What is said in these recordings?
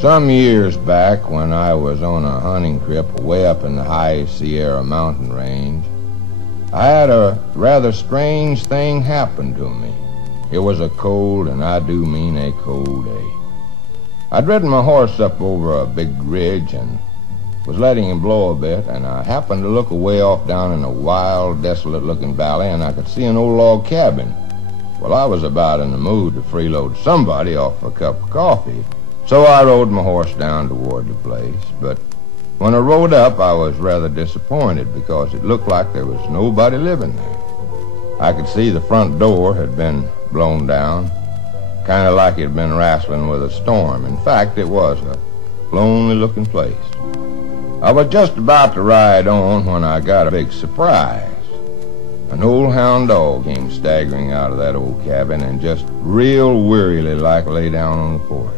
Some years back, when I was on a hunting trip way up in the high Sierra mountain range, I had a rather strange thing happen to me. It was a cold, and I do mean a cold day. I'd ridden my horse up over a big ridge and was letting him blow a bit, and I happened to look away off down in a wild, desolate-looking valley, and I could see an old log cabin. Well, I was about in the mood to freeload somebody off a cup of coffee, so I rode my horse down toward the place. But when I rode up, I was rather disappointed because it looked like there was nobody living there. I could see the front door had been blown down, kind of like it had been wrestling with a storm. In fact, it was a lonely-looking place. I was just about to ride on when I got a big surprise. An old hound dog came staggering out of that old cabin and just real wearily like lay down on the porch.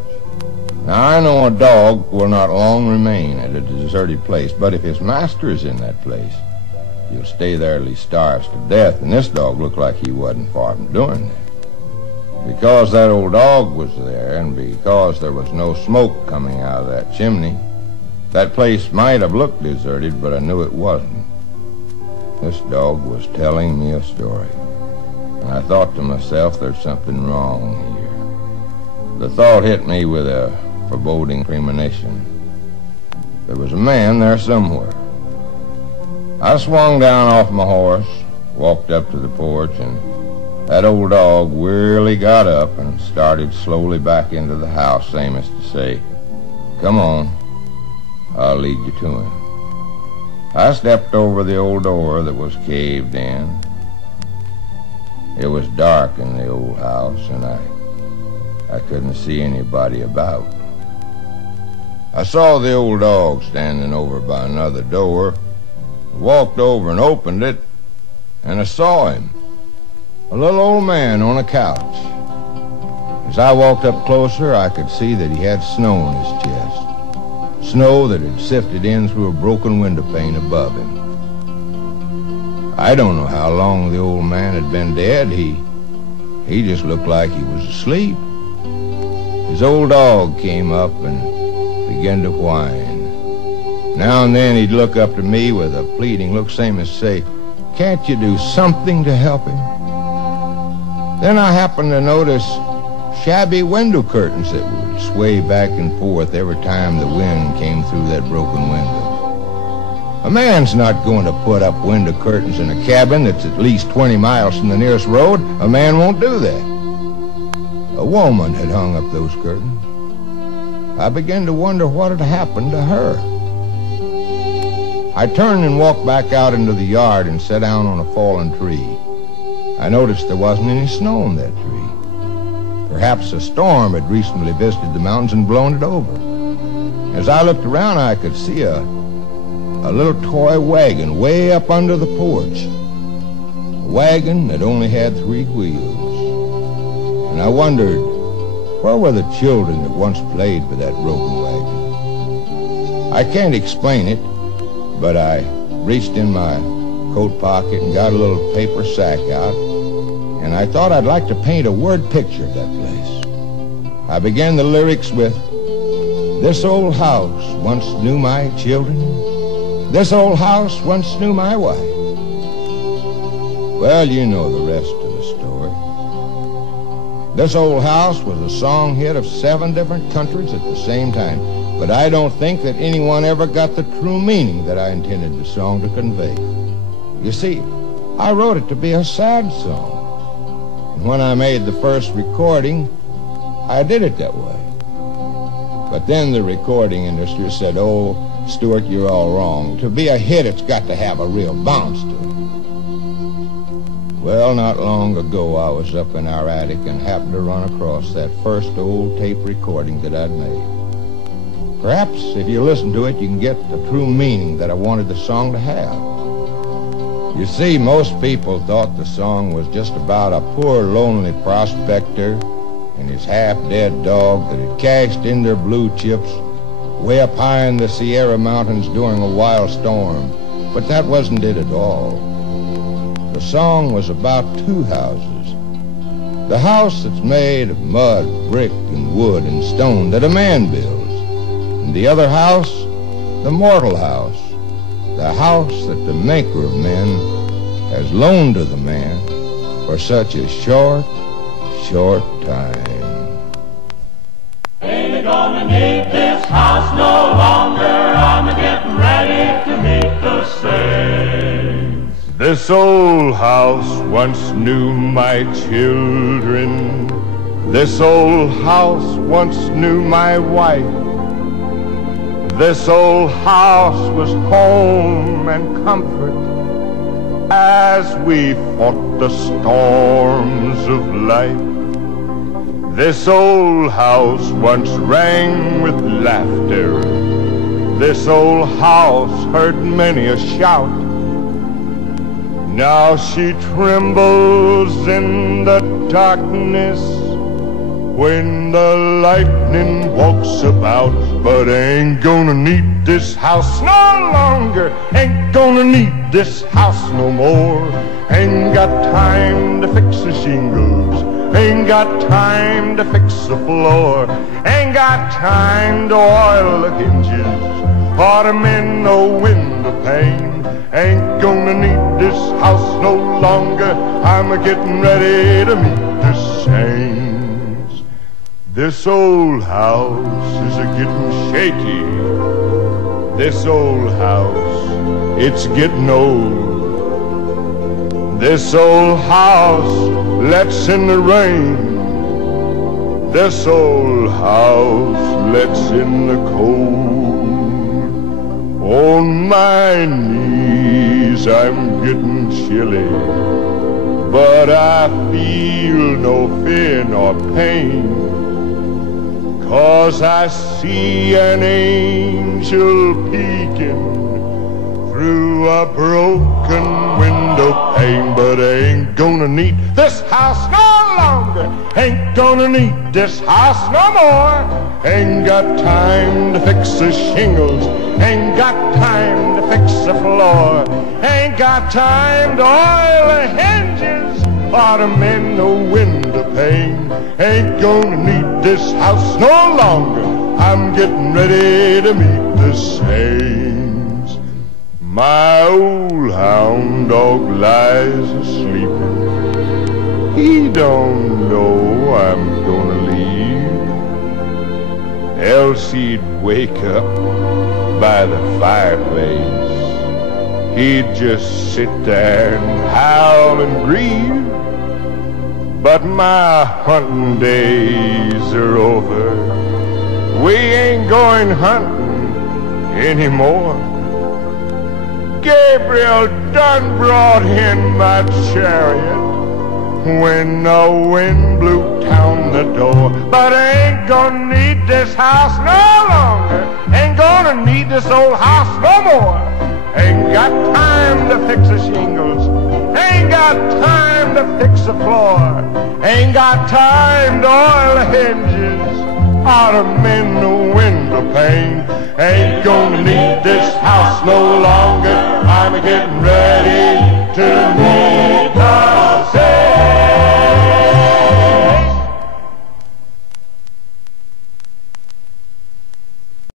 Now, I know a dog will not long remain at a deserted place, but if his master is in that place, he'll stay there till he starves to death, and this dog looked like he wasn't far from doing that. Because that old dog was there, and because there was no smoke coming out of that chimney, that place might have looked deserted, but I knew it wasn't. This dog was telling me a story, and I thought to myself, there's something wrong here. The thought hit me with a foreboding premonition. There was a man there somewhere. I swung down off my horse, walked up to the porch, and that old dog wearily got up and started slowly back into the house, same as to say, "Come on, I'll lead you to him." I stepped over the old door that was caved in. It was dark in the old house, and I couldn't see anybody about. I saw the old dog standing over by another door, walked over and opened it, and I saw him, a little old man on a couch. As I walked up closer, I could see that he had snow on his chest, snow that had sifted in through a broken window pane above him. I don't know how long the old man had been dead. He just looked like he was asleep. His old dog came up and began to whine. Now and then he'd look up to me with a pleading look, same as say, "Can't you do something to help him?" Then I happened to notice shabby window curtains that would sway back and forth every time the wind came through that broken window. A man's not going to put up window curtains in a cabin that's at least 20 miles from the nearest road. A man won't do that. A woman had hung up those curtains. I began to wonder what had happened to her. I turned and walked back out into the yard and sat down on a fallen tree. I noticed there wasn't any snow on that tree. Perhaps a storm had recently visited the mountains and blown it over. As I looked around, I could see a little toy wagon way up under the porch. A wagon that only had 3 wheels. And I wondered, where were the children that once played with that broken wagon? I can't explain it, but I reached in my coat pocket and got a little paper sack out, and I thought I'd like to paint a word picture of that place. I began the lyrics with, "This old house once knew my children. This old house once knew my wife." Well, you know the rest of the story. This old house was a song hit of 7 different countries at the same time, but I don't think that anyone ever got the true meaning that I intended the song to convey. You see, I wrote it to be a sad song, and when I made the first recording, I did it that way. But then the recording industry said, "Oh, Stuart, you're all wrong. To be a hit, it's got to have a real bounce to it." Well, not long ago, I was up in our attic and happened to run across that first old tape recording that I'd made. Perhaps if you listen to it, you can get the true meaning that I wanted the song to have. You see, most people thought the song was just about a poor, lonely prospector and his half-dead dog that had cashed in their blue chips way up high in the Sierra Mountains during a wild storm. But that wasn't it at all. The song was about 2 houses. The house that's made of mud, brick, and wood and stone that a man builds, And the other house, the mortal house, the house that the maker of men has loaned to the man for such a short, short time. Ain't you gonna need this house no longer? I'm getting ready to meet the saints. This old house once knew my children. This old house once knew my wife. This old house was home and comfort as we fought the storms of life. This old house once rang with laughter. This old house heard many a shout. Now she trembles in the darkness when the lightning walks about. But ain't gonna need this house no longer. Ain't gonna need this house no more. Ain't got time to fix the shingles. Ain't got time to fix the floor. Ain't got time to oil the hinges or to mend no window pane. Ain't gonna need this house no longer. I'm a-getting ready to meet the saints. This old house is a-getting shaky. This old house, it's getting old. This old house lets in the rain. This old house lets in the cold. On my knees I'm getting chilly, but I feel no fear nor pain, 'cause I see an angel peeking through a broken window pane. But I ain't gonna need this house no longer. Ain't gonna need this house no more. Ain't got time to fix the shingles. Ain't got time to fix the floor. Ain't got time to oil the hinges or to mend the window pane. Ain't gonna need this house no longer. I'm getting ready to meet the saints. My old hound dog lies a-sleeping. He don't know I'm gonna leave, else he'd wake up by the fireplace. He'd just sit there and howl and grieve. But my hunting days are over. We ain't going hunting anymore. Gabriel done brought in my chariot when the wind blew down the door. But I ain't gonna need this house no longer. Ain't gonna need this old house no more. Ain't got time to fix the shingles. Ain't got time to fix the floor. Ain't got time to oil the hinges or to mend the window pane. Ain't gonna need this house no longer. I'm getting ready to move.